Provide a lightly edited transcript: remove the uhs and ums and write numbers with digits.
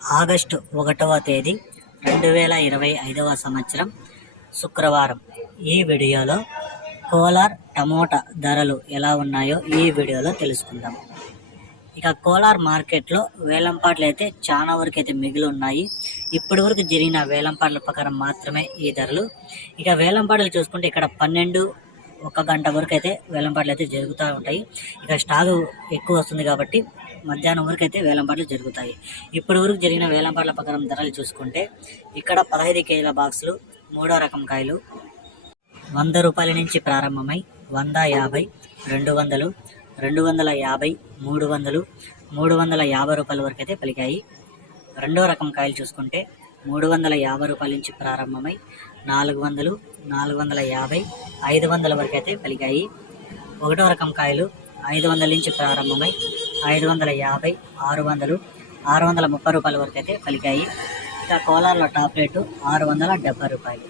August 1వ తేదీ 2025వ సంవత్సరం శుక్రవారం. ఈ వీడియోలో కోలార్ టమోటా ధరలు ఎలా ఉన్నాయో ఈ వీడియోలో తెలుసుకుందాం. ఇక కోలార్ మార్కెట్లో వేలంపాట్లు అయితే చాలా వరకు అయితే మిగిలి ఉన్నాయి. ఇప్పటి వరకు జరిగిన వేలంపాట్ల ప్రకారం మాత్రమే ఈ ధరలు. ఇక వేలంపాట్లు చూసుకుంటే ఇక్కడ 1 గంట వరకు అయితే వేలంపాట్లు అయితే జరుగుతూ ఉంటాయి. ఇక స్టాకు ఎక్కువ వస్తుంది కాబట్టి మధ్యాహ్నం వరకు అయితే వేలంపాట్లు జరుగుతాయి. ఇప్పటి వరకు జరిగిన వేలంపాట్ల ప్రకారం ధరలు చూసుకుంటే ఇక్కడ 15 కేజీల బాక్సులు 3వ రకం కాయలు 100 రూపాయల నుంచి ప్రారంభమై 150, 200, 250, 300, 350 రూపాయల వరకు అయితే పలికాయి. 2వ రకం కాయలు చూసుకుంటే 350 రూపాయల నుంచి ప్రారంభమై 400, 450, 500 వరకు అయితే పలికాయి. 1వ రకం కాయలు 500 నుంచి ప్రారంభమై 550, 600, 630 రూపాయల వరకు అయితే పలికాయి. ఇక కోలార్లో టాప్ రేటు 670 రూపాయలు.